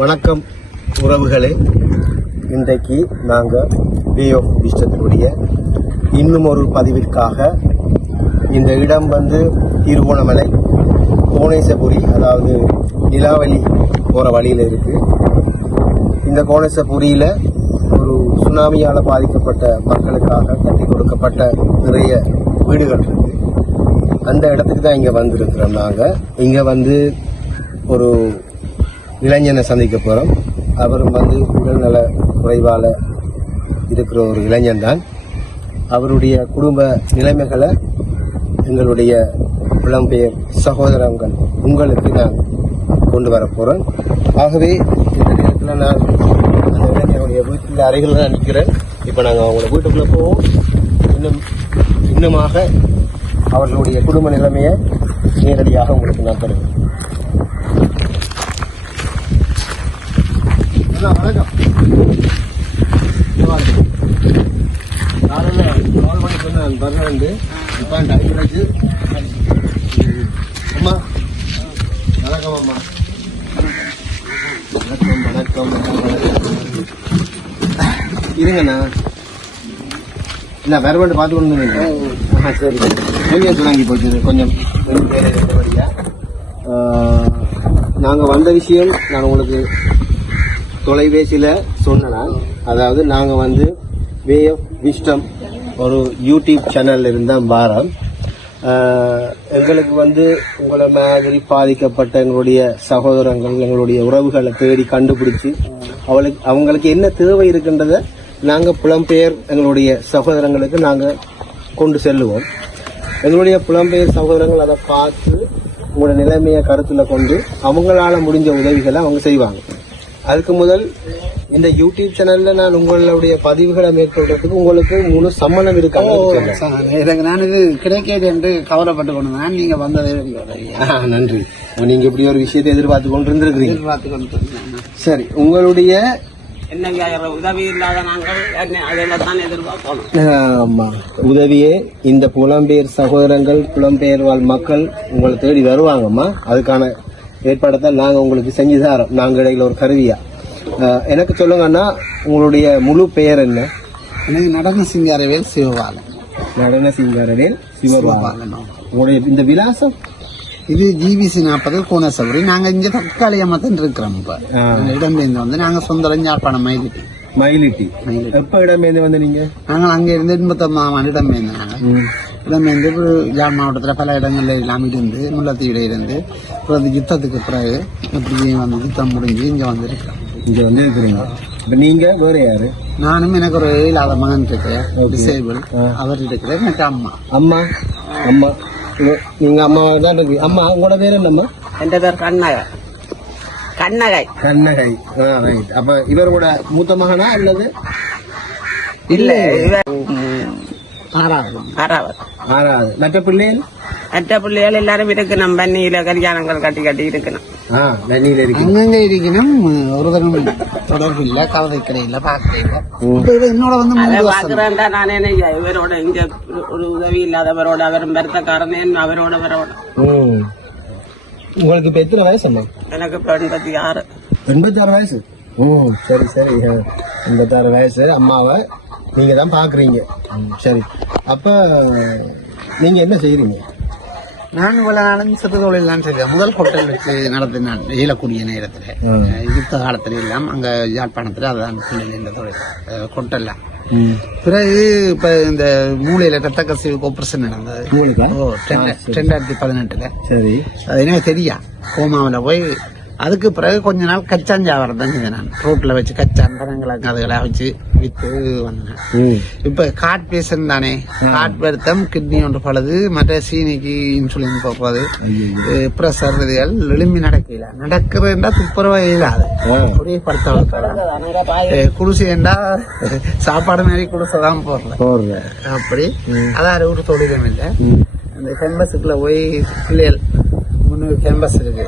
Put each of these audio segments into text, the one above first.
வணக்கம் உறவுகளே, இன்றைக்கு நாங்கள் வே ஆஃப் விஸ்டத்தினுடைய இன்னும் ஒரு பதிவிற்காக இந்த இடம் திருகோணமலை கோணேசபுரி, அதாவது நிலாவலி போகிற வழியில் இருக்குது. இந்த கோணேசபுரியில் ஒரு சுனாமியால் பாதிக்கப்பட்ட மக்களுக்காக கட்டி கொடுக்கப்பட்ட நிறைய வீடுகள் இருக்குது. அந்த இடத்துக்கு தான் இங்கே வந்திருக்கிறோம். நாங்கள் இங்கே ஒரு இளைஞனை சந்திக்க போகிறோம். அவரும் உடல்நல குறைவால் இருக்கிற ஒரு இளைஞன் தான். அவருடைய குடும்ப நிலைமைகளை எங்களுடைய புலம்பெயர் சகோதரங்கள் உங்களுக்கு நான் கொண்டு வர போகிறேன். ஆகவே இந்த நேரத்தில் நான் அந்த இளைஞருடைய வீட்டில் அறைகளில் தான் நிற்கிறேன். இப்போ நாங்கள் அவங்களோட வீட்டுக்குள்ளே போவோம். இன்னுமாக அவர்களுடைய குடும்ப நிலைமையை நேரடியாக உங்களுக்கு நான் தருவேன். வணக்கம். காலையில் கால் பண்ணி சொன்னேன் வரேன். இப்போ டைம் ஆச்சு. அம்மா வணக்கம். அம்மா வணக்கம். இருங்கண்ணா, என்ன வேற வேண்டு பார்த்து கொண்டு சரி. வெளியே தொடங்கி போச்சு கொஞ்சம் வேலையா. நாங்கள் வந்த விஷயம் நான் உங்களுக்கு தொலைபேசியில் சொன்னேன். அதாவது நாங்கள் வே ஆஃப் விஸ்டம் ஒரு யூடியூப் சேனல்ல இருந்தால் வாரம். எங்களுக்கு உங்களை மாதிரி பாதிக்கப்பட்ட எங்களுடைய சகோதரங்கள், எங்களுடைய உறவுகளை தேடி கண்டுபிடிச்சி அவங்களுக்கு என்ன தேவை இருக்கின்றதை நாங்கள் புலம்பெயர் எங்களுடைய சகோதரங்களுக்கு நாங்கள் கொண்டு செல்லுவோம். எங்களுடைய புலம்பெயர் சகோதரங்கள் அதை பார்த்து உங்களோட நிலைமையை கருத்தில் கொண்டு அவங்களால முடிஞ்ச உதவிகளை அவங்க செய்வாங்க. அதுக்கு முதல் இந்த யூடியூப் சேனல்ல நான் உங்களுடைய பதிவுகளை மேற்கொள்றதுக்கு உங்களுக்கு முழு சம்மதம் இருக்காங்க. நான் இது கிடைக்காது என்று கவலைப்பட்டு கொண்டு நீங்க வந்ததே. நன்றி. நீங்க இப்படி ஒரு விஷயத்தை எதிர்பார்த்து கொண்டு இருந்திருக்கிறீங்க. சரி, உங்களுடைய உதவி இல்லாத நாங்கள் அதெல்லாம் எதிர்பார்க்கணும். ஆமா, உதவியே இந்த புலம்பெயர் சகோதரங்கள், புலம்பெயர் வாழ் மக்கள் உங்களை தேடி வருவாங்கம்மா. அதுக்கான ஏற்பாடத்தை நாங்கள் உங்களுக்கு செஞ்சு தரோம். நாங்கள் இடையில ஒரு கருவியா. எனக்கு சொல்லுங்கன்னா, உங்களுடைய முழு பெயர் என்ன? எனக்கு நடன சிங்காரவேல் சிவபாலன். நடன சிங்காரவேல் சிவபாலன். உங்களுடைய இந்த விலாசம்? இது ஜிபிசி 40 கோணேசபுரி. நாங்க இங்க தற்காலிகமாக இருக்கிறோம். இப்ப இடம்பெயர்ந்து நாங்க சொந்த யாழ்ப்பாணம் மயிலிட்டி. எப்ப இடம்பெயர்ந்து நீங்க? நாங்கள் அங்க இருந்து 89ஆம் ஆண்டு இடம்பெயர்ந்து. இடம்பெயர்ந்து யாழ் மாவட்டத்தில் பல இடங்கள்ல எல்லாம் இருந்து முல்லைத்தீவில இருந்து யுத்தத்துக்கு பிறகு இப்படி யுத்தம் முடிஞ்சு இங்க வந்திருக்கிறோம். இங்க இருக்கிறீங்க. நீங்க வேற யாரு? நானும் எனக்கு ஒரு இல்லாத மகன் இருக்கேன், டிசேபிள். அவர் இருக்கிற எனக்கு அம்மா. அம்மா அம்மா நீங்க அம்மாவா தான் இருக்கு. அம்மா உங்களோட பேர் என்னம்மா? என் பேர் கண்ணகை. கண்ணகை. கண்ணகை. ரைட். அப்ப இவரோட மூத்த மகனா அல்லது? இல்ல, ஆறாவது. மற்ற பிள்ளைகள் எல்லாரும் இருக்கணும். பன்னியில கல்யாணங்கள் கட்டி இருக்கணும். அங்கங்க இருக்கணும். ஒரு தரம் தொடர்பு இல்ல, கவலை கிடையில, பாக்கல. என்னோட பாக்குறேன்டா நான் என்ன இவரோட இங்க ஒரு உதவி இல்லாதவரோட அவரும் பெருத்தக்காரனே அவரோட வரோட. உங்களுக்கு இப்ப எத்தனை வயசு அம்மா? எனக்கு 86. 86 வயசு. சரி சரி. 86 வயசு அம்மாவை நீங்க தான் பாக்குறீங்க. சரி, அப்ப நீங்க என்ன செய்யறீங்க? நான் இவ்வளவு நாளும் சிறு தொழில் தான் செய்தேன். முதல் ஹோட்டல் வச்சு நடத்தினான் இயலக்கூடிய நேரத்துல, யுத்த காலத்துல எல்லாம் அங்க யாழ்ப்பாணத்துல அதான் இந்த தொழில் ஹோட்டல்ல. பிறகு இப்ப இந்த மூளையில ரத்த கசிவு ஆபரேஷன் நடந்தது 2018. சரி, அது என்ன தெரியா கோமாவில போய் அதுக்கு பிறகு கொஞ்ச நாள் கச்சான் வியாபாரம் தான் செஞ்சேன். நான் ரோட்ல வச்சு கச்சான் பழங்களை அதுகளை வச்சு வித்து வந்தேன். இப்ப கார்ட் பேஷன் தானே, கார்ட் வருத்தம், கிட்னி ஒன்று பழுது, மற்ற சீனிக்கு இன்சுலின் போடுறது, பிரஷர் இதுகள் எலும்பி நடக்கிறதுண்டா துப்புரவா இல்லாது அப்படியே படுத்த குடிசைண்டா சாப்பாடு மாதிரி குடிசைதான் போடுறேன். அப்படி அதான் ஒரு தொழிலும் இல்லை. அந்த கேம்பஸுக்குள்ள போய் பிள்ளைகள் கேம்பஸ் இருக்கு,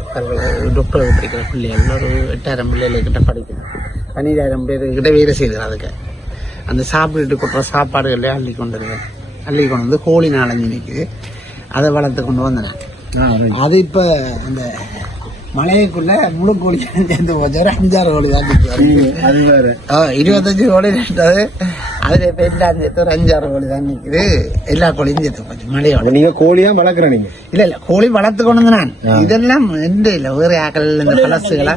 டாக்டர் படிக்கிற பிள்ளைகள் ஒரு 8000 பிள்ளைகள் கிட்ட படிக்கணும். 12,000 பேர் கிட்ட வேலை செய்யுது. அதுக்கு அந்த சாப்பிட்டு கொட்டுற சாப்பாடுகளே அள்ளி கொண்டு கோழி 4-5 நிற்குது. அதை வளர்த்து கொண்டு வந்தேன். அது இப்ப அந்த மலைக்குள்ள முழு கோழி சேர்ந்து போச்சு ஒரு 5-6 கோழி தான் நிற்குது. அது வேற 25 கோழி நின்றது. அதுல இப்ப எல்லாம் சேர்த்து ஒரு 5-6 கோழி தான் நிக்குது. எல்லா கோழியும் சேர்த்து போச்சு மழையோட. நீங்க கோழியா வளர்க்குற நீங்க? இல்ல கோழி வளர்த்து கொண்டு வந்து நான் இதெல்லாம் எந்த இல்ல வேற ஆக்கள் இந்த பழசுகளா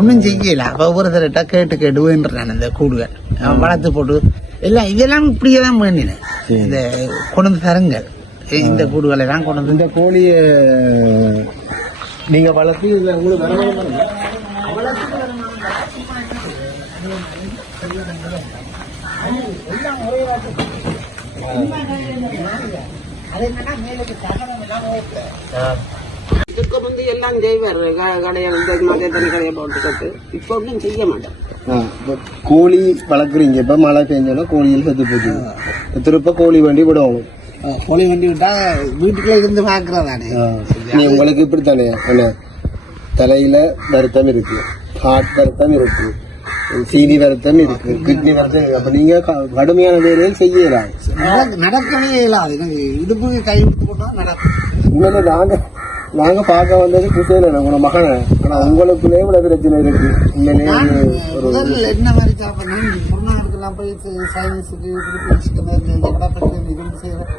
ஒன்னும் செய்யல. அப்ப ஒவ்வொருத்தர்கிட்ட கேட்டு வேண்டான் இந்த கூடுகள் வளர்த்து போட்டு எல்லாம் இதெல்லாம் இப்படியேதான் வேண்டினேன். இந்த கொண்டு வந்து தருங்கள் இந்த கூடுகளை எல்லாம் கொண்டு வந்து இந்த கோழிய நீங்க வளர்த்து உங்களுக்கு வருமானம் இதுக்கு வந்து எல்லாம் செய்வார் கடையை தனி கடையை போட்டுக்கிட்டு இப்ப ஒன்றும் செய்ய மாட்டேன். கோழி வளர்க்குறீங்க, இப்ப மழை பெஞ்சோன்னா கோழியில் செத்து போச்சு. திருப்ப கோழி வண்டி விடணும். கோழி வண்டி விட்டா வீட்டுக்குள்ள இருந்து பாக்குறதானே. நீ உங்களுக்கு இப்படித்தானே என்ன தலையில வருத்தம் இருக்கு, ஹார்ட் வருத்தம் இருக்கு, சீனி வருத்தம் இருக்கு, கிட்னி வருத்தம் இருக்கு. அப்ப நீங்க கடுமையான வேலையில் செய்யலாம். நடக்கவே இயலாது. எனக்கு இடுப்புக்கு கை விட்டு போட்டா நடக்கும். உண்மையில நாங்க பார்க்க வந்தது குசையில உங்களோட மகனை. ஆனா உங்களுக்குள்ளே இவ்வளவு பிரச்சனை இருக்கு. முதல்ல என்ன மாதிரி சாப்பிடணும் பொருளாதாரத்துலாம் போய் சயின்ஸுக்கு இருந்து செய்யறேன்.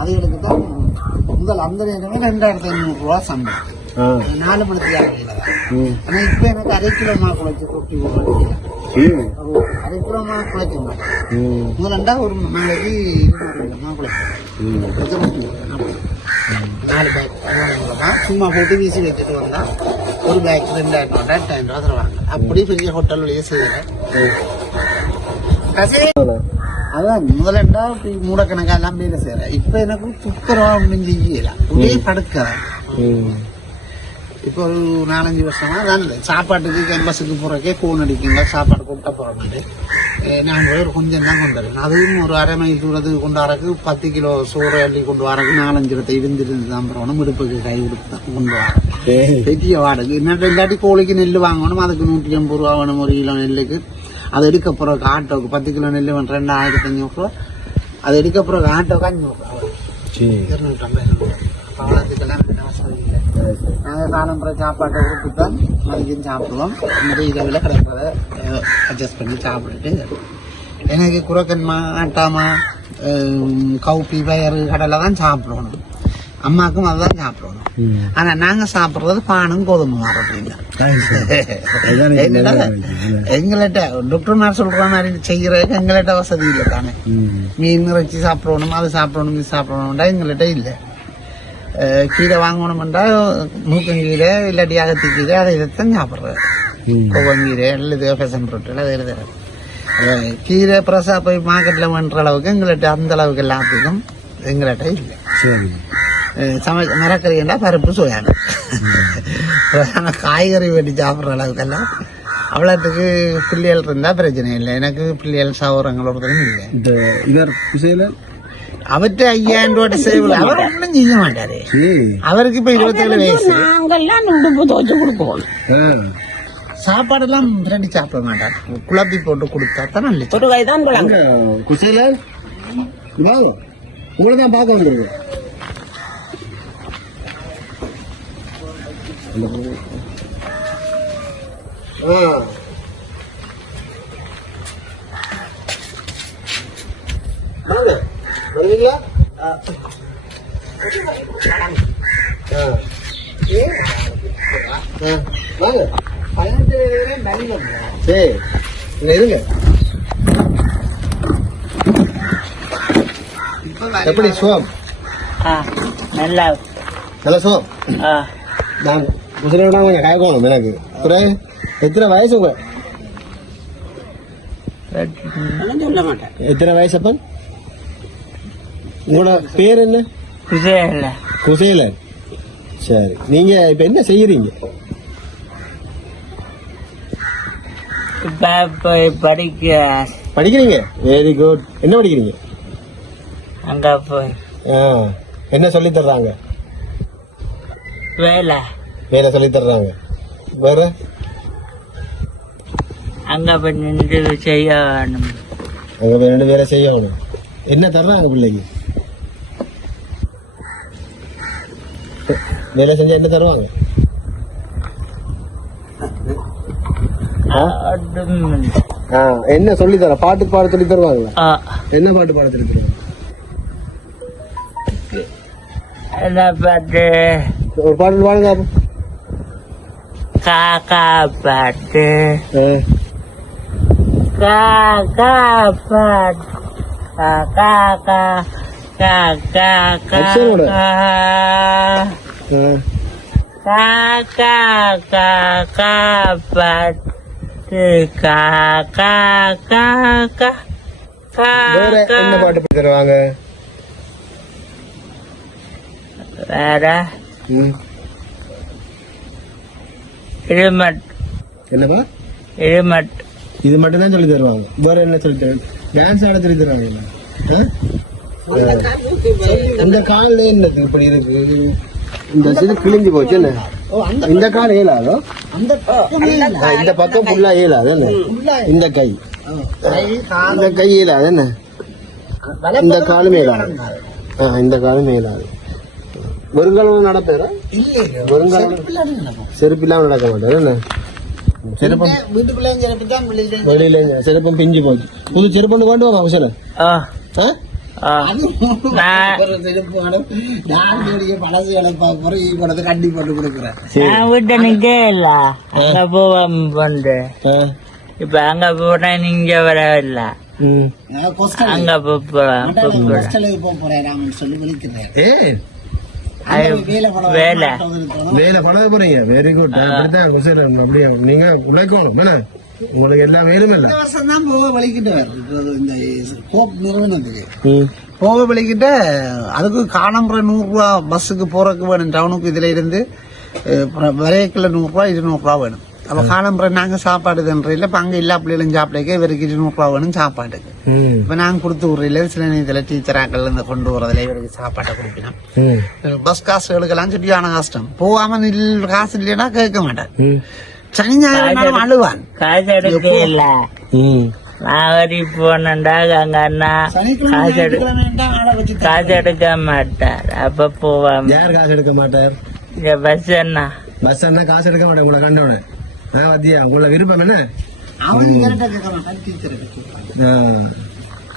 அதுகளுக்கு தான் முதல் அந்த நேரமே 2500 ரூபா சம்பளம். 4 மணிக்கு ஆனா இப்ப எனக்கு 1/2 கிலோ மா குழைச்சு கொட்டி 1/2 கிலோ மா குழைக்க மாட்டேன். முதல்ல ஒரு நாளைக்கு 200 மா குழைக்கும். 4 பேக் சும்மா போட்டு வீசி வச்சுட்டு வந்தா ஒரு பேக் 2000 ரூபா 8000 ரூபா தருவாங்க. அப்படி பெரிய ஹோட்டல் வழியே செய்யறேன். அதான் முதலண்டா மூடக்கணக்கா எல்லாம் வேலை செய்யறேன். இப்ப எனக்கு துப்புரவா ஒன்றும் செய்யல, ஒரே படுக்கிறேன். இப்போ ஒரு 4-5 வருஷமா தான் சாப்பாட்டுக்கு கேம்பஸுக்கு போறக்கே போன் அடிக்குங்க, சாப்பாடு கூப்பிட்ட போறேன். நான் ஒரு கொஞ்சம் தான் கொண்டு வரேன். அதுவும் ஒரு 1/2 மைல் தூரத்துக்கு கொண்டு வரக்கு 10 கிலோ சோறு அள்ளி கொண்டு வரக்கு 4-5 இடத்தை இருந்துருந்து தான் போறோம். இடுப்புக்கு கை கொடுத்து தான் கொண்டு வரேன். பெரிய வாடகை இல்லாட்டி கோழிக்கு நெல் வாங்கணும். அதுக்கு 180 ரூபா வேணும் ஒரு கிலோ நெல்லுக்கு. அது எடுக்க போறக்கு ஆட்டோக்கு 10 கிலோ நெல் 2500 ரூபா. அது எடுக்க போறக்கு ஆட்டோக்கு 500 ரூபா 250 ரூபா. அவ்வளோத்துக்கெல்லாம் வசதி இல்லை. நாங்கள் காலம்புற சாப்பாட்டை கொடுத்துதான் மதியம் சாப்பிடுவோம். இந்த இதில் கிடைக்கிறத அட்ஜஸ்ட் பண்ணி சாப்பிட்டுட்டு எனக்கு குரக்கன்மா ஆட்டாமா கவுப்பி பயறு கடலை தான் சாப்பிடணும். அம்மாக்கும் அதுதான் சாப்பிடணும். ஆனா நாங்க சாப்பிடுறது பானும் கோதுமை மாறப்பீங்க. எங்கள்கிட்ட டாக்டர் சொல்ற மாதிரி செய்யறதுக்கு எங்கள்கிட்ட வசதி இல்லை தானே. மீன் இறைச்சி சாப்பிடணும், அது சாப்பிடணும், இது சாப்பிடணும்டா எங்கள்கிட்ட இல்லை. கீரை வாங்கணும்டா மூக்கங்கீரை இல்லாட்டி அகத்திக்கீரை அதை இதைத்தான் சாப்பிட்றது. கொவங்கீரை அல்லது பெசன் ரொட்டில் அதை எழுதுறது. கீரை பிரசா போய் மார்க்கெட்டில் பண்ணுற அளவுக்கு எங்கள்கிட்ட அந்த அளவுக்கு எல்லாத்துக்கும் எங்கள்கிட்ட இல்லை. மரக்கறிண்டா பருப்பு சோயானு காய்கறி வெட்டி சாப்பிட்ற அளவுக்கெல்லாம் அவ்வளோத்துக்கு பிள்ளைகள் இருந்தா பிரச்சனை இல்லை. எனக்கு பிள்ளைகள் சௌரங்களோட இல்லை. அவர்கிட்ட 5000 ரூபாய் சேவல் அவர் ஒன்றும் செய்ய மாட்டாரு. அவருக்கு இப்ப 27 வயசு. சாப்பாடு எல்லாம் ரெடி சாப்பிட மாட்டார். குழப்பி போட்டு கொடுத்தா தான் நல்ல ஒரு வயதான் குசையில உங்களை தான் பார்க்க வந்துருக்கு. வருவீங்களா? வாங்க. சரி இருங்க. எப்படி சுகம்? நல்லா சுகம். நான் குதிரை கொஞ்சம் காய்க்கணும் எனக்கு. எத்தனை வயசு உங்க? சொல்ல மாட்டேன். எத்தனை வயசு அப்ப? உங்களோட பேர் என்ன? குசேலன். சரி, நீங்க இப்ப என்ன செய்யறீங்க? படிக்கிறீங்க? Very good. என்ன படிக்கிறீங்க? அங்க போய் என்ன சொல்லி தர்றாங்க? வேலை சொல்லி தர்றாங்க. வேற அங்க போய் நின்று செய்யணும். அங்க போய் நின்று வேலை செய்யணும். என்ன தர்றாங்க பிள்ளைக்கு? வேலை செஞ்சா என்ன தருவாங்க? ஒன்றும் என்ன சொல்லி தர பாட்டு பாட சொல்லி தருவாங்களா? ஆ என்ன பாட்டு பாட சொல்லி தருவாங்க? என்ன பாட்டு? ஒரு பாட்டு பாடுங்க அப்போ. காக்கா பாட்டு ஆ. காக்கா பாட்டு காக்கா காக்கா அச்சனோட. காக்கா ஆ. காக்கா பாட்டு காக்கா காக்கா வேற என்ன காக்கா பாட்டு பாடி தருவாங்க? வேற ம். இருமட் என்னப்பா? இருமட் இது மட்டும் தான் சொல்லி தருவாங்க. வேற என்ன சொல்லி தருவாங்க? டான்ஸ் ஆட சொல்லி தருவாங்க. இந்த காலில் என்னது இப்படி இருக்கு? இந்த இது கிழிஞ்சு போச்சு என்ன? இந்த கால் ஏலாதோ? இந்த பக்கம் ஃபுல்லா ஏலாது என்ன? இந்த கை இந்த கை ஏலாது என்ன? இந்த காலும் ஏலாது. இந்த காலும் ஏலாது. வருங்காலம் நடப்பேரா? வருங்காலம் செருப்பு இல்லாம நடக்க மாட்டாரு என்ன? செருப்பம் வீட்டுக்குள்ளேயும் சிறப்பு தான் வெளியில வெளியில செருப்பம் பிஞ்சு போச்சு. புது செருப்பு ஒன்று கொண்டு வாங்க அவசரம். ஆ ஆ? நான் பழசு கொண்டு கண்டி போட்டு கொடுக்குறேன். நான் வீட்டை நிக்கல அங்க போவாம போண்டு ஆ. இப்ப அங்க போனா நீங்க வரவில்ல ம். அங்க போறேன் சொல்லி விழிக்கிறேன். ஏய் வேலை வேலை பழக போறீங்க. Very good. அப்படித்தான் குசேலன். அப்படியே நீங்க உழைக்கணும் என்ன? உங்களுக்கு எல்லா வேலும் இல்ல. இந்த வருஷம் தான் போக வலிக்கிட்டு வருது இந்த கோப் நிறுவனத்துக்கு ம். போக வலிக்கிட்ட அதுக்கு காணம்புற 100 ரூபா பஸ்ஸுக்கு போறதுக்கு வேணும். டவுனுக்கு இதுல இருந்து விலைக்குள்ள 100 ரூபா 200 ரூபா வேணும். அப்ப காணம்புற நாங்க சாப்பாடு தண்டையில இப்ப அங்க எல்லா பிள்ளைகளும் சாப்பிடக்க இவருக்கு 200 ரூபா வேணும் சாப்பாட்டுக்கு. ம். இப்ப நாங்க கொடுத்து விடுறதுல சில நேரத்துல டீச்சராக்கள் இருந்து கொண்டு வரதுல இவருக்கு சாப்பாட்டை கொடுக்கணும். ம். பஸ் காசுகளுக்கெல்லாம் சரியான கஷ்டம். போகாம காசு இல்லைன்னா கேட்க மாட்டான். ம். சனி ஞாயிறு அழுவான். காசு எடுக்கல ம். நான் வரி போனண்டா அங்க அண்ணா காசு எடுக்க மாட்டார். அப்ப போவாம யார் காசு எடுக்க மாட்டார்? இங்க பஸ் அண்ணா பஸ் அண்ணா காசு எடுக்க மாட்டேன். உங்களை கண்டவன அதான் வத்தியா உங்களை விருப்பம் என்ன? அவன் கரெக்டா கேட்க மாட்டான். டீச்சரை ஆ.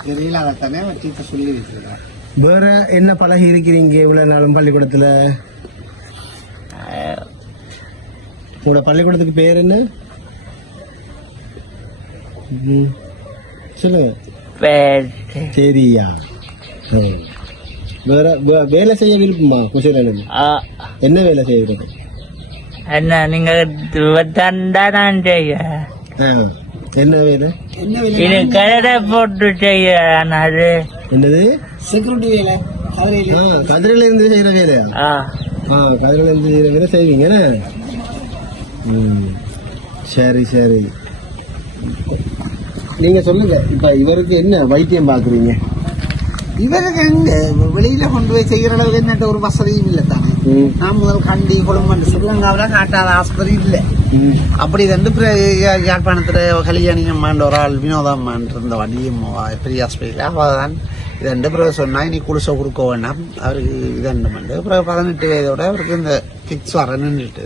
தெரியல அதைத்தானே டீச்சர் சொல்லி வச்சிருக்கான். வேற என்ன பழகி இருக்கிறீங்க இவ்வளவு நாளும் பள்ளிக்கூடத்துல? உங்களோட பள்ளிக்கூடத்துக்கு பேர் என்ன? ம். சொல்லுங்க. பேட்டு சரியா? வேற வேலை செய்ய விருப்பமா குசேலனுக்கு? என்ன வேலை செய்ய விருப்பம்? என்ன நீங்க தண்டா நான் செய்ய ஆ. என்ன வேலை? இது கடை போட்டு செய்ய அது என்னது? செக்யூரிட்டி வேலை கதிரையில இருந்து செய்யற வேலையா? கதிரையில இருந்து செய்யற வேலை செய்வீங்க. சரி சரி. நீங்க சொல்லுங்க. இப்ப இவருக்கு என்ன வைத்தியம் பாக்குறீங்க? இவருக்கு எங்க வெளியில கொண்டு போய் செய்யற அளவுக்கு என்ன ஒரு வசதியும் இல்லை தானே. நான் முதல் கண்டி குடும்பம் ஸ்ரீலங்காவில காட்டாத ஆஸ்பத்திரி இல்ல. அப்படி வந்து யாழ்ப்பாணத்துல கல்யாணியம் ஒரு ஆள் வினோதம் இருந்த வண்டியும் பெரிய ஆஸ்பத்திரியில அவதான் இதண்டு பிறகு சொன்னா இனி குடிசை கொடுக்க வேண்டாம் அவருக்கு இதண்டு பிறகு 18 வயதோட அவருக்கு இந்த கிக்ஸ் வர நின்றுட்டு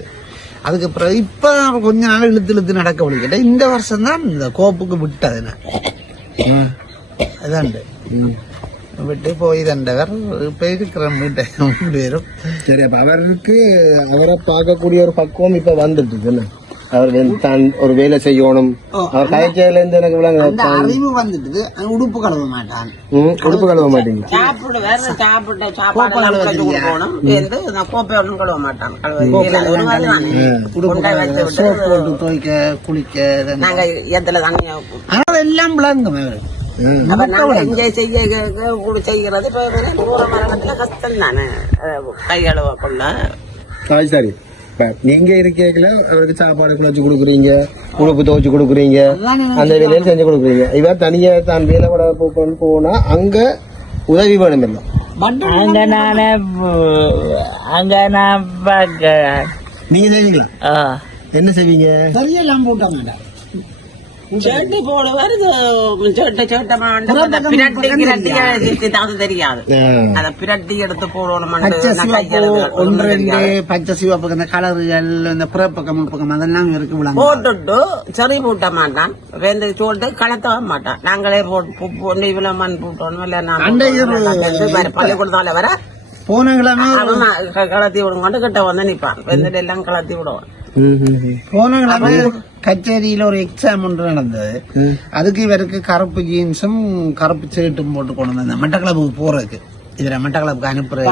அதுக்கு பிறகு இப்ப கொஞ்ச நாள் இழுத்து நடக்க வலிக்கிட்ட இந்த வருஷம் தான் இந்த கோப்புக்கு விட்டது. அதாண்டு விட்டு போய் தண்டவர் இப்ப இருக்கிற வீட்டை பேரும். சரி. அப்ப அவருக்கு அவரை பார்க்கக்கூடிய ஒரு பக்குவம் இப்ப வந்துட்டு என்ன? அவர் தான் ஒரு வேலை செய்யணும். அவர் கலைச்சையில இருந்து எனக்கு விளங்க அறிவு வந்துட்டு உடுப்பு கழுவ மாட்டான். உடுப்பு கழுவ மாட்டீங்க? துவைக்க குளிக்க எல்லாம் விளங்கும். சரி. நீங்க இருக்கீங்களா அவருக்கு சாப்பாடு குழச்சு கொடுக்குறீங்க, உடுப்பு துவச்சு கொடுக்குறீங்க, அந்த வேலையில செஞ்சு கொடுக்குறீங்க. இவர் தனியா தான் வேலை கூட போனா அங்க உதவி வேணும் இல்லை? அங்க நான் பார்க்கிறேன். நீங்க செய்வீங்க? என்ன செய்வீங்க? சரியெல்லாம் போட்ட மாட்டேன். சேட்டை போடுவார் தெரியாது அத பிரட்டி எடுத்து போடணும் ஒன்று ரெண்டு பச்சை சிவப்பு இந்த கலர்கள் இந்த பிறப்பக்கம் முற்பக்கம் அதெல்லாம் இருக்கு போட்டுட்டு சரி பூட்ட மாட்டான் வெந்து சொல்லிட்டு கலத்தவ மாட்டான் நாங்களே போட்டு இவ்வளவு மண் போட்டோம் இல்ல பள்ளிக்கூடத்தால வர போன கிழமை கலத்தி விடுங்க கிட்ட வந்து நிப்பான் வெந்துட்டு எல்லாம் கலத்தி விடுவான். போன கிழமை கச்சேரியில ஒரு எக்ஸாம் ஒன்று நடந்தது. அதுக்கு இவருக்கு கருப்பு ஜீன்ஸும் கருப்பு ஷர்ட்டும் போட்டு கொண்டு வந்தேன் மட்டக்களப்புக்கு போறதுக்கு. இதுல மட்டக்களப்புக்கு அனுப்புறது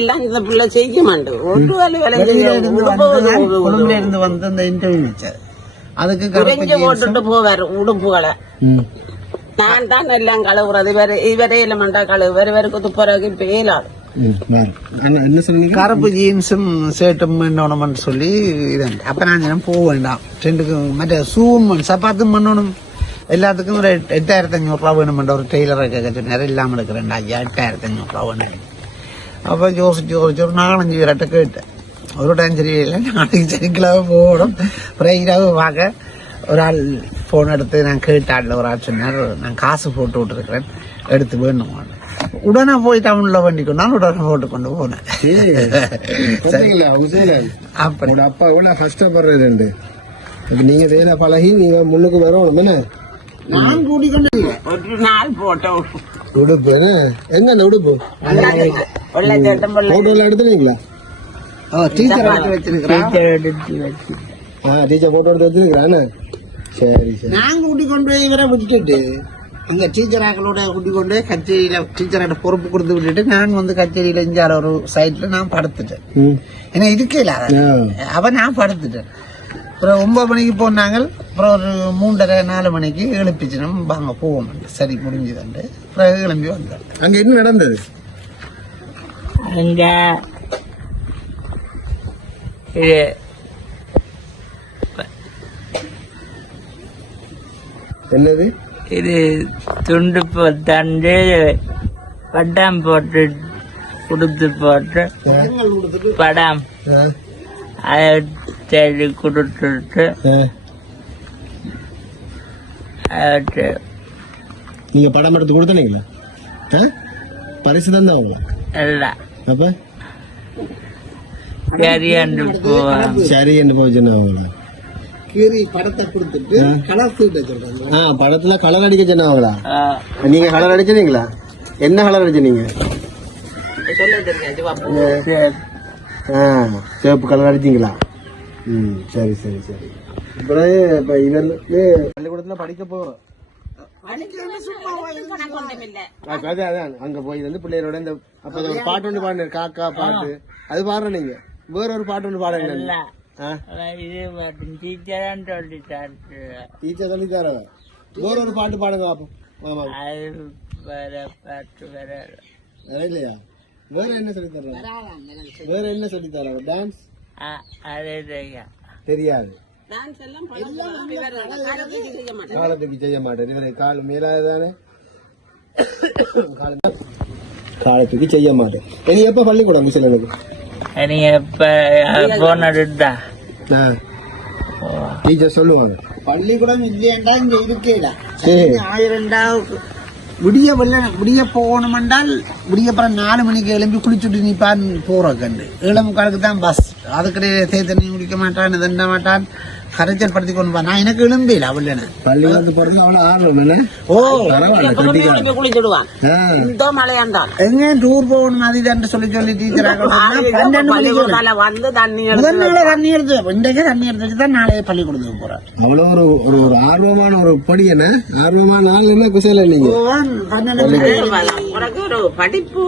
எல்லாம் இந்த பிள்ளை செய்ய மாட்டேன். கொழும்புல இருந்து வந்து அந்த இன்டர்வியூ வச்சாரு. அதுக்கு கருப்பு போட்டுட்டு போவாரு உடுப்புகளை. நான் தான் எல்லாம் கழுவுறது இவரே இல்ல கழுவு வேறுக்கு துப்புறதுக்கு இப்ப இயலாது. கருப்பு ஜீன்ஸும் ஷர்ட்டும் பண்ணணும்னு சொல்லி இது அப்ப நான் போக வேண்டாம் ரெண்டுக்கு மற்ற ஷூவும் சப்பாத்தும் பண்ணணும் எல்லாத்துக்கும் ஒரு 8500 ரூபா வேணுமென்ற ஒரு டெய்லரை கேட்க சொன்னார். இல்லாமல் இருக்கிறேன் 8500 ரூபா வேணும். அப்ப யோசிச்சு ஒரு 4-5 பேர்கிட்ட கேட்டேன். ஒரு டைம் சரியில்லை நாளைக்கு சனிக்கிழமை போகணும். அப்புறம் இரவு பார்க்க ஒரு ஆள் போன் எடுத்து நான் கேட்டாட்ல ஒரு ஆள் சொன்னார் நான் காசு போட்டு விட்டுருக்கிறேன் எடுத்து வேணும். உடனே போய் டவுன்ல வண்டிக்கொண்டாலும் உடனே போட்டு கொண்டு போனேன். அப்படி அப்பா எவ்வளவு கஷ்டப்படுறது. நீங்க வேலை பழகி நீங்க முன்னுக்கு வரணும். நான் கூட்டிக்கொண்டு ஒரு நாள் போட்டோ உடுப்பு எங்க அந்த உடுப்பு போட்டோ எல்லாம் எடுத்துனீங்களா? டீச்சர் வச்சிருக்கிறேன். டீச்சர் போட்டோ எடுத்து வச்சிருக்கிறானே. சரி சரி. நான் கூட்டி கொண்டு போய் இவரை விட்டுட்டு அங்க டீச்சராக்களோட கூட்டி கொண்டு கச்சேரியில டீச்சர்கிட்ட பொறுப்பு கொடுத்து விட்டுட்டு நான் வந்து கச்சேரியில இஞ்சார ஒரு சைட்ல நான் படுத்துட்டேன். ஏன்னா இருக்கே இல்ல அவ நான் படுத்துட்டேன். அப்புறம் 9 மணிக்கு போனாங்க. அப்புறம் ஒரு 3:30-4 மணிக்கு எழுப்பிச்சினோம் வாங்க போவோம். சரி முடிஞ்சுதாண்டு அப்புறம் கிளம்பி வந்தேன். அங்க என்ன நடந்தது? அங்க என்னது இது துண்டு தண்டு பட்டம் போட்டு கொடுத்து போட்டு படம் அதை கொடுத்துட்டு நீங்க படம் எடுத்து கொடுத்தீங்களா? பரிசு தந்தவங்க இல்ல அப்ப சரி என்று போய் சொன்னவங்களா? படத்தை கொடுத்துட்டு கலர் சீட்டை சொல்றாங்க. படத்துல கலர் அடிக்க சொன்னவங்களா? நீங்க கலர் அடிச்சீங்களா? என்ன கலர் அடிச்சீங்க? சிவப்பு கலர் அடிச்சீங்களா? சரி சரி சரி. அப்புறம் இப்ப இவருக்கு பள்ளிக்கூடத்துல படிக்க போறோம். அங்க போய் வந்து பிள்ளைகளோட இந்த அப்ப ஒரு பாட்டு ஒன்று பாடுங்க காக்கா பாட்டு அது பாடுற. நீங்க வேற ஒரு பாட்டு ஒன்று பாடுங்க. டீச்சர் சொல்லி தர வேற ஒரு பாட்டு பாடுங்க பாப்போம். இல்லையா வேற என்ன சொல்லி தர்றாங்க? வேற என்ன சொல்லி தர்றாங்க? டான்ஸ் தெரியாது. காலத்துக்கு செய்ய மாட்டேன். இவரை கால் மேலாதானே காலத்துக்கு செய்ய மாட்டேன். இனி எப்ப பள்ளிக்கூடம் மிஸ் எனக்கு? நீங்க எப்ப போன் எடுத்தா டீச்சர் சொல்லுவாங்க பள்ளிக்கூடம் இல்லையண்டா இங்க இருக்கேடா 1000 விடிய போகணும் என்றால் விடியப்புறம் 4 மணிக்கு எழும்பி குளிச்சுட்டு நிப்பான் போற கண்டு 7:45 தான் பஸ். அதுக்கிடையே தேத்தண்ணி குடிக்க மாட்டான் தண்ட மாட்டான் கரைச்சல் படுத்தி கொண்டு நான் எனக்கு எழும்பில அவள் பள்ளிக்கூடத்து போறது அவ்வளவு ஆர்வம். குளிச்சுடுவான் இந்த மழையாந்தான் எங்க டூர் போகணும் அதுதான் சொல்லி டீச்சராக வந்து தண்ணி தண்ணி எடுத்து இன்றைக்கு தண்ணி எடுத்து வச்சுதான் நாளைய பள்ளிக்கூடத்துக்கு போறேன். அவ்வளவு ஒரு ஆர்வமான ஒரு படி. என்ன ஆர்வமான நாள் என்ன குசையில நீங்க ஒரு படிப்பு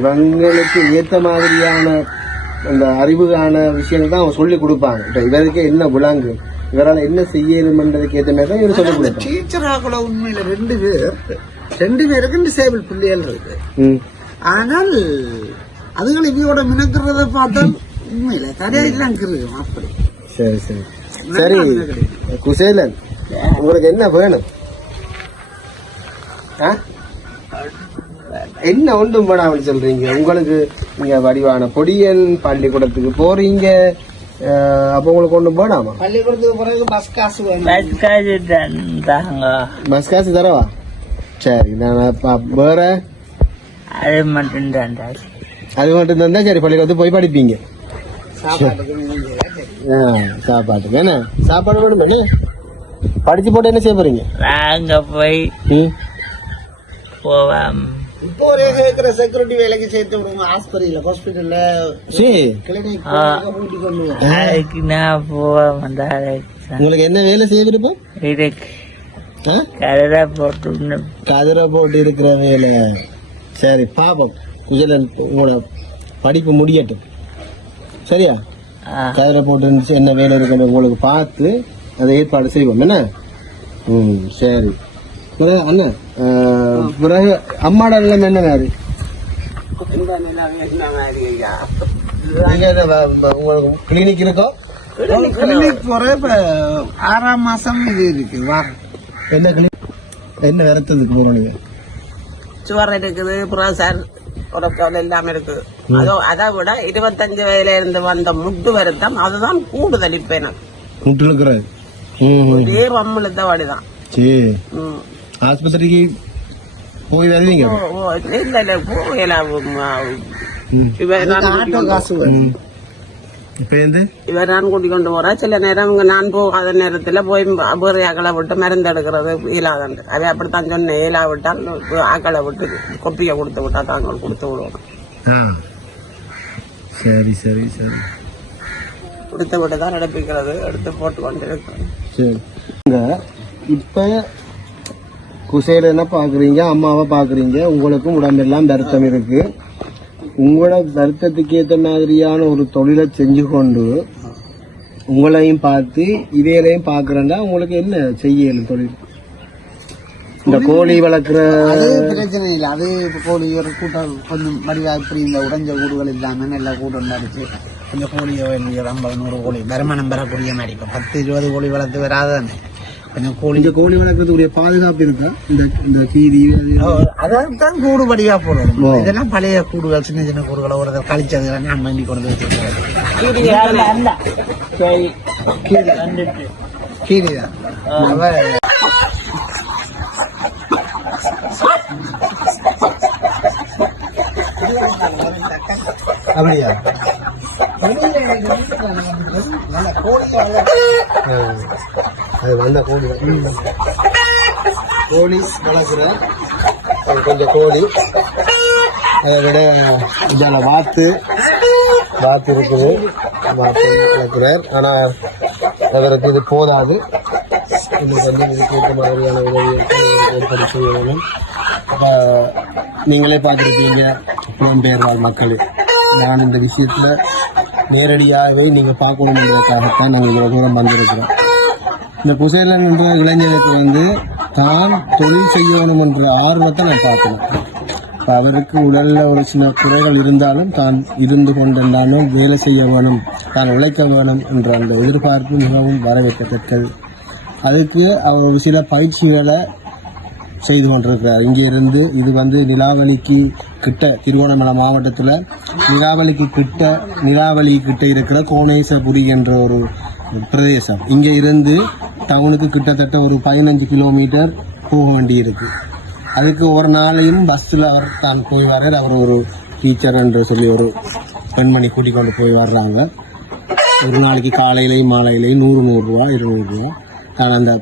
இவங்களுக்கு ஏத்த மாதிரியான அந்த அறிவுக்கான விஷயங்கள் தான் அவங்க சொல்லி கொடுப்பாங்க. இவருக்கு என்ன விளாங்கு இவரால் என்ன செய்யணும்ன்றதுக்கு ஏற்ற மாதிரி தான் இவர் சொல்லி கொடுப்பாங்க. டீச்சராக உண்மையில 2 பேருக்கு டிசேபிள் பிள்ளைகள் இருக்கு. ஆனால் அதுகள் இவையோட மினக்கிறத பார்த்தா உண்மையில தரையெல்லாம் கிருக்கும் அப்படி. சரி சரி சரி. குசேலன் உங்களுக்கு என்ன வேணும்? என்ன ஒன்றும் பண்ணாமல் சொல்றீங்க? உங்களுக்கு நீங்க வடிவான பொடியன் பள்ளிக்கூடத்துக்கு போறீங்க, அப்போ உங்களுக்கு ஒண்ணு போடாமா? பள்ளிக்கூடத்துக்கு பிறகு பஸ் காசு வேணும். பஸ் காசு தாங்க. பஸ் காசு தரவா? சரி, நான் வேற அது மட்டும் தான். அது மட்டும் தந்தா சரி, பள்ளிக்கூடத்துக்கு போய் படிப்பீங்க. சாப்பாட்டுக்கு நீங்க சாப்பாட்டுக்கு என்ன சாப்பாடு வேணும் என்ன? படிச்சு போட்டு என்ன செய்ய போறீங்க? நாங்க போய் போவோம். இப்போ ஒரே கேட்கிற செக்யூரிட்டி வேலைக்கு சேர்த்து விடுங்க. ஹாஸ்பிட்டல்ல சரி, கிளினிக் கூட்டி கொண்டு வரும். அதுக்கு நான் போவோம். உங்களுக்கு என்ன வேலை செய்ய விருப்பம்? இதுக்கு கதை போட்டு கதிரை போட்டு இருக்கிற வேலை. சரி பாப்போம், குஜலன் உங்களோட படிப்பு முடியட்டும் சரியா? கதிரை போட்டு இருந்துச்சு என்ன வேலை இருக்குன்னு உங்களுக்கு பார்த்து அதை ஏற்பாடு செய்வோம் என்ன? சரி. அண்ணன் பிறகு அம்மாட நிலைமை என்ன மாதிரி? உங்களுக்கு கிளினிக் இருக்கோ? கிளினிக் போற இப்ப 6ஆம் மாசம் இது இருக்கு. என்ன கிளினிக்? என்ன விரத்ததுக்கு போறோம் நீங்க? சுவர் இருக்குது, பிரஷர் உடம்பு எல்லாமே இருக்குது. அதை விட 25 வயதுல இருந்து வந்த முட்டு வருத்தம் அதுதான் கூடுதல். இப்ப எனக்கு முட்டு இருக்கிறது ஒரே ரம்முழுத்த வழிதான். சரி, ஆஸ்பத்திரிக்கு போய் வருவீங்க? இல்ல இல்ல போகலாம். ஆட்டோ காசு வேணும். இவர் நான் கூட்டிக் கொண்டு போறேன். சில நேரம் நான் போகாத நேரத்துல போய் வேறு ஆக்களை விட்டு மருந்து எடுக்கிறது இயலாதண்டு. அதை அப்படித்தான் சொன்னேன். இயலா விட்டால் ஆக்களை விட்டு கொப்பியை கொடுத்து விட்டா தாங்கள் கொடுத்து விடுவோம். சரி சரி சரி, கொடுத்து விட்டு தான் நடப்பிக்கிறது. எடுத்து போட்டு கொண்டு இருக்கிறேன். சரி, இப்ப குசேல என்ன பாக்குறீங்க? அம்மாவை பாக்குறீங்க. உங்களுக்கும் உடம்பெல்லாம் வருத்தம் இருக்கு. உங்களோட வருத்தத்துக்கு ஏற்ற மாதிரியான ஒரு தொழிலை செஞ்சு கொண்டு உங்களையும் பார்த்து இவையிலையும் பாக்குறேன்னா உங்களுக்கு என்ன செய்யணும் தொழில்? இந்த கோழி வளர்க்குற அது பிரச்சனை இல்லை. அது கோழி ஒரு கூட்டம் கொஞ்சம் வடிவா இப்படி இந்த உடைஞ்ச கூடுகள் இல்லாம நல்லா கூட்டம் அடிச்சு கொஞ்சம் கோழியை 50 100 கோழி வருமானம் பெறக்கூடிய மாதிரி. இப்ப 10 20 கோழி வளர்த்து வராதானே கொஞ்சம் கோழி. இந்த கோழி வளர்க்கறதுக்குரிய பாதுகாப்பு இருக்கா? இந்த கீரி அதான் கூடு வடிவா போடணும். இதெல்லாம் பழைய கூடுகள், சின்ன சின்ன கூடுகளை ஒரு கழிச்சதுல நான் மண்டி கொண்டு வச்சிருக்கேன். கீரிதான் அப்படியா? அது நல்ல கோழி கோழி வளர்க்குற கொஞ்சம் கோழி. அதை விட இதால வாத்து இருக்குது, வளர்க்கிறார். ஆனால் அவருக்கு இது போதாது. இன்னைக்கு வந்து இதுக்கு ஏற்ற மாதிரியான உதவியை ஏற்படுத்தி செய்யணும். அப்போ நீங்களே பார்த்துருக்கீங்க புலம்பெயர்வாழ் மக்கள். நான் இந்த விஷயத்தில் நேரடியாகவே நீங்கள் பார்க்கணுன்றதுக்காகத்தான் நாங்கள் இவ்வளோ தூரம் வந்திருக்கிறோம். இந்த குசேலன் என்ற இளைஞருக்கு வந்து தான் தொழில் செய்யணும் என்ற ஆர்வத்தை நான் பார்க்கணும். இப்போ அவருக்கு உடலில் ஒரு சில குறைகள் இருந்தாலும் தான் இருந்து கொண்டிருந்தாலும் வேலை செய்ய வேணும், தான் உழைக்க வேணும் என்ற அந்த எதிர்பார்ப்பு மிகவும் வரவேற்கத்தக்கது. அதுக்கு அவர் ஒரு சில பயிற்சிகளை செய்து கொண்டிருக்கிறார். இங்கே இருந்து இது வந்து நிலாவலிக்கு கிட்ட, திருவோணமலை மாவட்டத்தில் நிலாவலி கிட்ட இருக்கிற கோணேசபுரி என்ற ஒரு பிரதேசம். இங்கே இருந்து டவுனுக்கு கிட்டத்தட்ட ஒரு 15 கிலோமீட்டர் போக வேண்டி இருக்கு. அதுக்கு ஒரு நாளையும் பஸ்ஸில் அவர் தான் போய் வர்றார். அவர் ஒரு டீச்சர் என்று சொல்லி ஒரு பெண்மணி கூட்டிக் கொண்டு போய் வர்றாங்க. ஒரு நாளைக்கு காலையிலையும் மாலையிலையும் 100 ரூபா 200 ரூபா தான் அந்த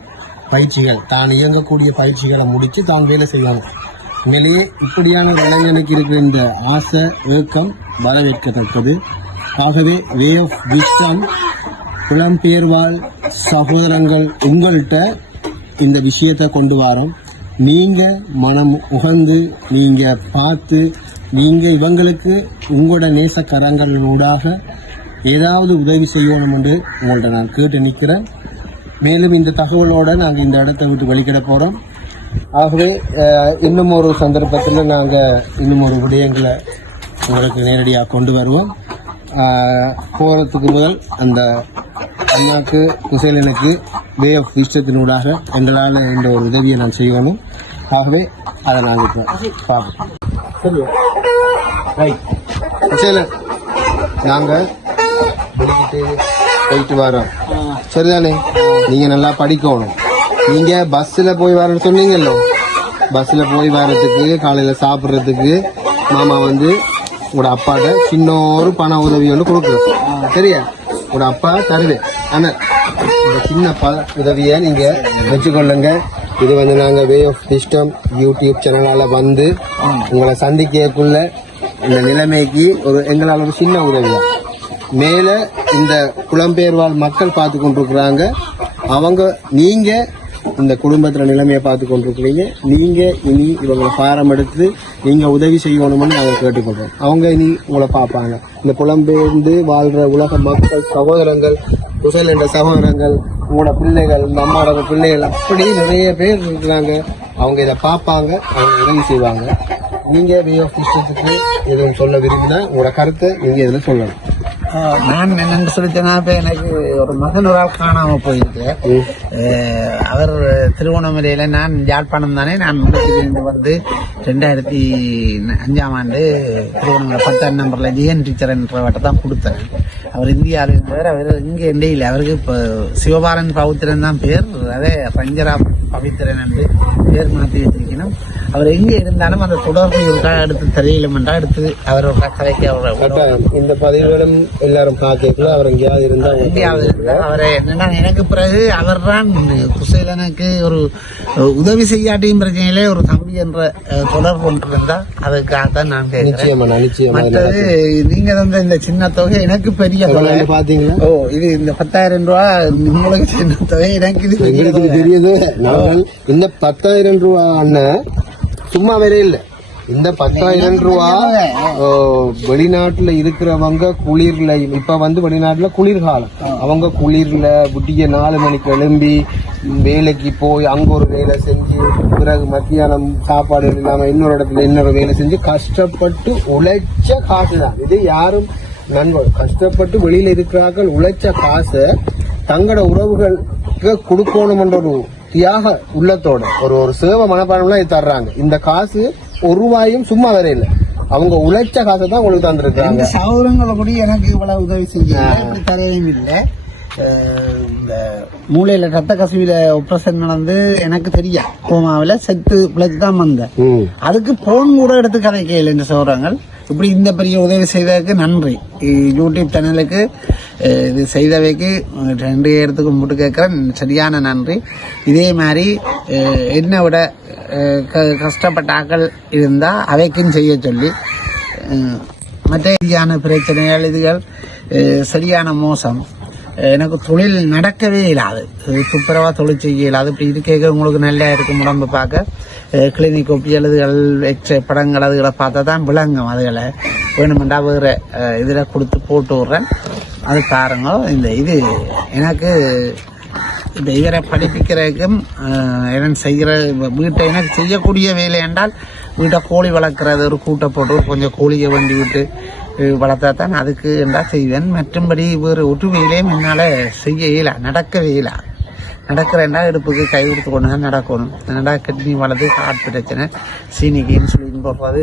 பயிற்சிகள், தான் இயங்கக்கூடிய பயிற்சிகளை முடித்து தான் வேலை செய்யணும். உண்மையிலேயே இப்படியான ஒரு இளைஞனுக்கு இருக்கிற இந்த ஆசை ஏக்கம் வரவேற்கத்தக்கது. ஆகவே வே ஆஃப் விஸ்டம் புலம்பெயர்வாழ் சகோதரங்கள் உங்கள்கிட்ட இந்த விஷயத்தை கொண்டு வரோம். நீங்கள் மனம் உகந்து நீங்கள் பார்த்து நீங்கள் இவங்களுக்கு உங்களோட நேசக்கரங்களூடாக ஏதாவது உதவி செய்யணும் என்று உங்கள்கிட்ட நான் கேட்டு நிற்கிறேன். மேலும் இந்த தகவலோடு நாங்கள் இந்த இடத்தை விட்டு வெளிக்கிட போகிறோம். ஆகவே இன்னும் ஒரு சந்தர்ப்பத்தில் நாங்கள் இன்னும் ஒரு விடயங்களை உங்களுக்கு நேரடியாக கொண்டு வருவோம். போகிறதுக்கு முதல் அந்த அண்ணாக்கு குசேலனுக்கு வே ஆஃப் விஸ்டத்தினூடாக எங்களால் இந்த ஒரு உதவியை நான் செய்யணும். ஆகவே அதை நாங்கள் இப்போ பார்ப்போம். குசேலன் நாங்கள் வெளிக்கிட்டு போயிட்டு வரோம். சரிதானே? நீங்க நல்லா படிக்கணும். நீங்க பஸ்ல போய் வரன்னு சொன்னீங்கல்ல, பஸ்ல போய் வர்றதுக்கு காலையில சாப்பிட்றதுக்கு மாமா வந்து உங்களோட அப்பாட்ட சின்ன ஒரு பண உதவி ஒன்று கொடுக்குறோம். சரியா? உங்களோட அப்பா தருவேன். ஆனா இந்த சின்ன உதவியை நீங்க வச்சுக்கொள்ளுங்க. இது வந்து நாங்க வே ஆஃப் விஸ்டம் யூடியூப் சேனலால வந்து உங்களை சந்திக்கக்குள்ள இந்த நிலைமைக்கு எங்களால் ஒரு சின்ன உதவி. மேல இந்த புலம்பெயர் வாழ் மக்கள் பார்த்து கொண்டிருக்கிறாங்க. நீங்க இந்த குடும்பத்துல நிலைமையை பார்த்து கொண்டிருக்கிறீங்க. நீங்க இனி இவங்களை பாரம் எடுத்து நீங்க உதவி செய்யணும்னு நாங்கள் கேட்டுக்கொள்றோம். அவங்க இனி உங்களை பார்ப்பாங்க. இந்த புலம்பெயர்ந்து வாழ்ற உலக மக்கள் சகோதரங்கள், குசல் என்ற சகோதரங்கள், உங்களோட பிள்ளைகள், இந்த அம்மாவோட பிள்ளைகள், அப்படி நிறைய பேர் இருக்கிறாங்க. அவங்க இதை பார்ப்பாங்க, அவங்க உதவி செய்வாங்க. நீங்க வே ஆஃப் இஷ்டத்துக்கு எதுவும் சொல்ல விரும்பினா உங்களோட கருத்தை நீங்க இதுல சொல்லணும். நான் என்னன்னு சொல்லிட்டேன்னா, இப்ப எனக்கு ஒரு மகன் ஒரு ஆள் காணாம போயிருக்கு. அவர் திருவண்ணாமலையில, நான் யாழ்ப்பாணம் தானே, நான் இருந்து வந்து 2005ஆம் ஆண்டு திருவண்ணாமலை 10ஆம் நம்பர்ல ஜிஎன் டீச்சர் என்ற வட்ட தான் கொடுத்தேன். அவர் இந்தியாவில் இருந்தவர். அவர் இங்கே இல்லை. அவருக்கு இப்போ சிவபாலன் பவித்திரன் தான் பேர். அதே ரஞ்சரா பவித்திரன் என்று பேர் மாற்றி வச்சிருக்கணும். அவர் எங்கே இருந்தாலும் அந்த தொடர்பு இருக்கா எடுத்து தெரியலும் என்றா எடுத்து அவரோட கதைக்கு இந்த பதிவுகளும் எல்லாரும் பார்க்கல. அவர் எங்கேயாவது இருந்தால் அவரை என்னன்னா, எனக்கு பிறகு அவர் தான் குசேலனுக்கு ஒரு உதவி செய்யாட்டியும் பிரச்சனையிலே ஒரு தம்பி என்ற தொடர்பு ஒன்று இருந்தா அதுக்காகத்தான் நான் கேட்கிறேன். மற்றது நீங்க தந்த இந்த சின்ன தொகை எனக்கு பெரிய தொகை பாத்தீங்களா? இது இந்த 10,000 ரூபா உங்களுக்கு சின்ன தொகை, எனக்கு இது தெரியுது. இந்த 10,000 ரூபா அண்ணன் சும்மா வேற இல்ல. இந்த 10,000 ரூபா வெளிநாட்டுல இருக்கிறவங்க குளிர்ல, இப்ப வந்து வெளிநாட்டுல குளிர்காலம், அவங்க குளிர்ல விடிய 4 மணிக்கு எழும்பி வேலைக்கு போய் அங்க ஒரு வேலை செஞ்சு பிறகு மத்தியானம் சாப்பாடு இல்லாம இன்னொரு இடத்துல இன்னொரு வேலை செஞ்சு கஷ்டப்பட்டு உழைச்ச காசு தான் இது. யாரும் நண்பர் கஷ்டப்பட்டு வெளியில இருக்கிறார்கள் உழைச்ச காசை தங்களோட உறவுகளுக்கு கொடுக்கணும்ன்ற ஒரு தியாக உள்ளத்தோட ஒரு சேவை மனப்பான்மைலாம் தர்றாங்க. இந்த காசு ஒரு ரூபாயும் சும்மா வேற இல்லை. அவங்க உழைச்ச காசை தான் உங்களுக்கு தந்துருக்காங்க. சகோதரங்களை கூட எனக்கு இவ்வளவு உதவி செஞ்சு தரையும் இல்லை. இந்த மூளையில ரத்த கசிவில ஆபரேஷன் நடந்து எனக்கு தெரியா கோமாவில செத்து பிழைச்சு தான் வந்தேன். அதுக்கு போன் கூட எடுத்து கதை கேளு இந்த சகோதரங்கள். இப்படி இந்த பெரிய உதவி செய்ததுக்கு நன்றி. யூடியூப் சேனலுக்கு இது செய்தவைக்கு 2 இடத்துக்கு முட்டு கேட்கிறேன். சரியான நன்றி. இதே மாதிரி என்னை விட கஷ்டப்பட்ட ஆக்கள் இருந்தா அவைக்கும் செய்ய சொல்லி, மற்ற சரியான பிரச்சனைகள் இதுகள் சரியான மோசம், எனக்கு தொழில் நடக்கவே இல்லாது, துப்புரவா தொழில் செய்ய இல்லாது. இப்படி இருக்க உங்களுக்கு நல்லா இருக்கும் உடம்பு பார்க்க. கிளினிக் ஒப்பி எழுதுகள் எக்ஸ்ரே படங்கள் அதுகளை பார்த்தா தான் விளங்கும். அதுகளை வேணுமெண்டா வேறு இதில் கொடுத்து போட்டு விட்றேன். அது பாருங்க. இந்த இது எனக்கு இந்த இவரை படிப்பிக்கிறதுக்கும் எனக்கு செய்கிற வீட்டை எனக்கு செய்யக்கூடிய வேலை என்றால் வீட்டை கோழி வளர்க்குறது, ஒரு கூட்டை போட்டு கொஞ்சம் கோழியை வண்டி விட்டு வளர்த்தா தான் அதுக்கு என்றால் செய்வேன். மற்றும்படி வேறு ஒரு வேலையும் என்னால் செய்ய இயலா, நடக்கவே இயலா. நடக்கிறேன்டா இடுப்புக்கு கை கொடுத்து கொண்டு தான் நடக்கணும். என்னடா கிட்னி வளர்ந்து, ஹார்ட் பிரச்சனை, சீனிக்கு இன்சுலின் போடுறது,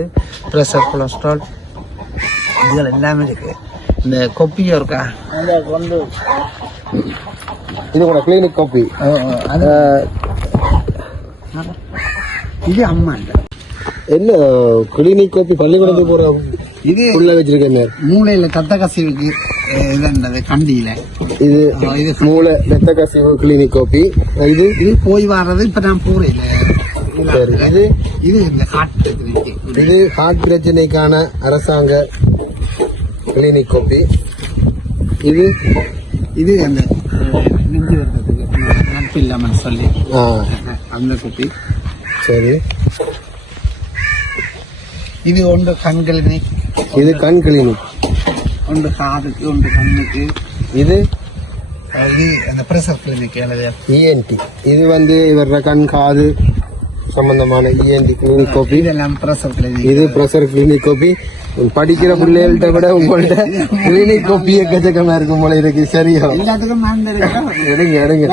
ப்ரெஷர், கொலஸ்ட்ரால் இதுகள் எல்லாமே இருக்கு. இந்த கொப்பியும் இருக்கா, இது கூட கிளினிக் காப்பி. இது அம்மா என்ன கிளினிக் காப்பி பள்ளிக்கூடத்துக்கு போற இது உள்ள வச்சிருக்கேன். மூளையில ரத்த கசிவுக்கு இதுன்றது கண்டியில இது மூளை ரத்த கசிவு கிளினிக் காப்பி. இது இது போய் வர்றது இப்ப நான் போறேன். இது இது இந்த ஹார்ட் பிரச்சனைக்கு, இது ஹார்ட் பிரச்சனைக்கான அரசாங்க கிளினிக் காப்பி. இது இது அந்த நெஞ்சு வர்றதுக்கு நட்பு இல்லாமல் சொல்லி அந்த காப்பி. சரி, இது ஒன்று கண் கிளினிக், இது கண் கிளினிக், ஒன்று காதுக்கு, ஒன்று கண்ணுக்கு. இது அந்த பிரஷர் கிளினிக் இஎன்டி. இது வந்து இவர கண் காது சம்பந்தமான இஎன்டி கிளினிக் காப்பி. இதெல்லாம் பிரஷர் கிளினிக். இது பிரஷர் கிளினிக் காப்பி. படிக்கிற பிள்ளைகள்கிட்ட விட உங்கள்ட்ட கிளினிக் காப்பி எக்கச்சக்கமா இருக்கும் போல இருக்கு. சரியா? எல்லாத்துக்கும் எடுங்க எடுங்க.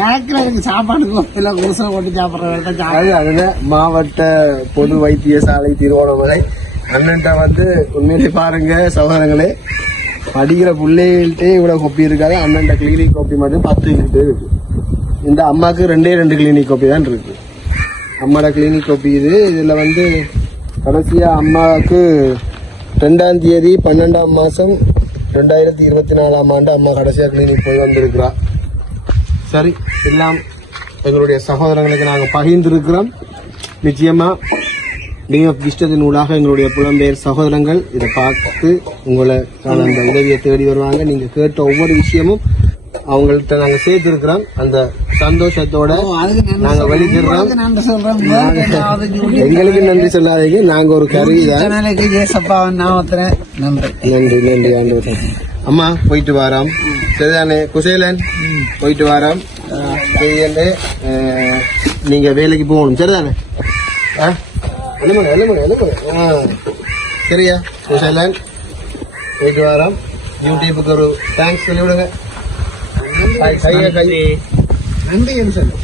சாப்பாடுக்கு போட்டு சாப்பிடுற அதுல மாவட்ட பொது வைத்தியசாலை திருவோணமலை அண்ணன்ட்ட வந்து உண்மையிலே பாருங்க சகோதரங்களே, படிக்கிற பிள்ளைகள்ட்டே இவ்வளவு கொப்பி இருக்காது. அண்ணன் கிளினிக் கொப்பி மட்டும் 10 கிட்ட இருக்கு. இந்த அம்மாவுக்கு 2 கிளினிக் கொப்பி தான் இருக்கு. அம்மாவோட கிளினிக் கொப்பி இது. இதுல வந்து கடைசியா அம்மாவுக்கு 2ஆம் தேதி 12ஆம் மாசம் 2024ஆம் ஆண்டு அம்மா கடைசியா கிளினிக் போய் வந்திருக்கிறா. சரி, எல்லாம் எங்களுடைய சகோதரங்களுக்கு நாங்கள் பகிர்ந்திருக்கிறோம். நிச்சயமா டே ஆஃப் விஸ்டத்தின் ஊடாக எங்களுடைய புலம்பெயர் சகோதரங்கள் இதை பார்த்து உங்களுக்கான அந்த உதவியை தேடி வருவாங்க. நீங்க கேட்ட ஒவ்வொரு விஷயமும் அவங்கள்ட்ட நாங்க சேர்த்திருக்கிறோம். அந்த சந்தோஷத்தோட நாங்க வெளிக்கிறோம். எங்களுக்கு நன்றி சொல்லாதீங்க, நாங்க ஒரு கருவி தான். நன்றி நன்றி ஆண்டவரே. அம்மா போயிட்டு வாரோம். சரிதானே குசேலன்? போயிட்டு வாரோம். நீங்க வேலைக்கு போகணும். சரிதானே? சரியா குசேலன்? போயிட்டு வாரோம். யூடியூபுக்கு ஒரு தேங்க்ஸ் சொல்லி விடுங்க. நன்றி என்று சொல்லு.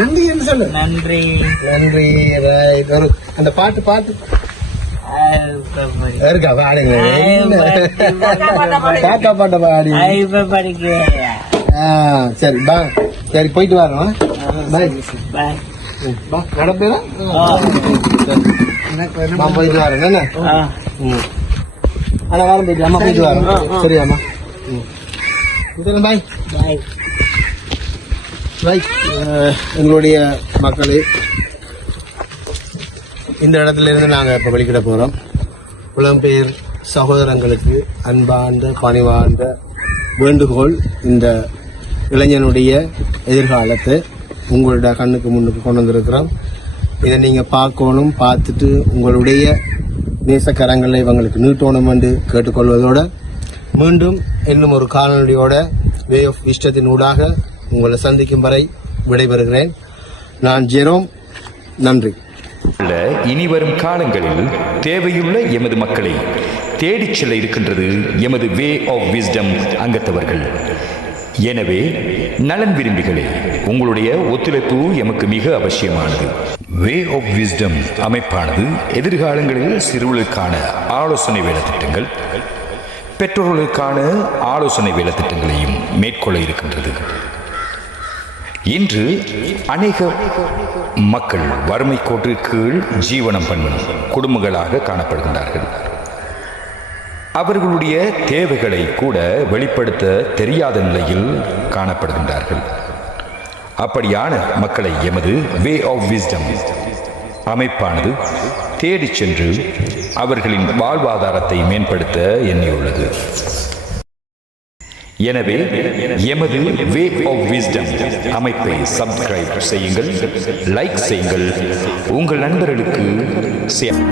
நன்றி என்று சொல்லு. நன்றி நன்றி. ஒரு அந்த பாட்டு இருக்கா? பாடுங்க. தாத்தா பாட்ட பாடி. சரி பா. சரி போயிட்டு வரோம். பாய் பாய். நடப்பேரா? போயிட்டு வரேன். என்ன ஆனா வாரம் போயிட்டு அம்மா போயிட்டு வரோம். சரியாம்மா? பாய் பாய் பாய். எங்களுடைய மக்களே, இந்த இடத்துல இருந்து நாங்கள் இப்போ வெளிக்கிட போகிறோம். புலம்பெயர் சகோதரங்களுக்கு அன்பார்ந்த பணிவார்ந்த வேண்டுகோள், இந்த இளைஞனுடைய எதிர்காலத்தை உங்களோட கண்ணுக்கு முன்னுக்கு கொண்டு வந்திருக்கிறோம். இதை நீங்கள் பார்க்கணும். பார்த்துட்டு உங்களுடைய நேசக்கரங்களை இவங்களுக்கு நீட்டணும் என்று கேட்டுக்கொள்வதோடு மீண்டும் இன்னும் ஒரு காணொலியோட வே ஆஃப் விஸ்டத்தின் ஊடாக உங்களை சந்திக்கும் வரை விடைபெறுகிறேன். நான் ஜெரோம். நன்றி. இனிவரும் காலங்களில் தேவையுள்ள எமது மக்களை தேடிச் செல்ல இருக்கின்றது எமது வே ஆஃப் விஸ்டம் அங்கத்தவர்கள். எனவே நலன் விரும்பிகளே, உங்களுடைய ஒத்துழைப்பு எமக்கு மிக அவசியமானது. வே ஆஃப் விஸ்டம் அமைப்பானது எதிர்காலங்களில் சிறுவர்களுக்கான ஆலோசனை வேலை திட்டங்கள், பெற்றோர்களுக்கான ஆலோசனை வேலை திட்டங்களையும் மேற்கொள்ள இருக்கின்றது. இன்று அநேக மக்கள் வறுமை கோட்டிற்கு கீழ் ஜீவனம் பண்ணும் குடும்பங்களாக காணப்படுகின்றார்கள். அவர்களுடைய தேவைகளை கூட வெளிப்படுத்த தெரியாத நிலையில் காணப்படுகின்றார்கள். அப்படியான மக்களை எமது வே ஆஃப் விஸ்டம் அமைப்பானது தேடிச் சென்று அவர்களின் வாழ்வாதாரத்தை மேம்படுத்த எண்ணியுள்ளது. எனவே எமது வே ஆஃப் விஸ்டம் அமைப்பை சப்ஸ்கிரைப் செய்யுங்கள், லைக் செய்யுங்கள், உங்கள் நண்பர்களுக்கு ஷேர்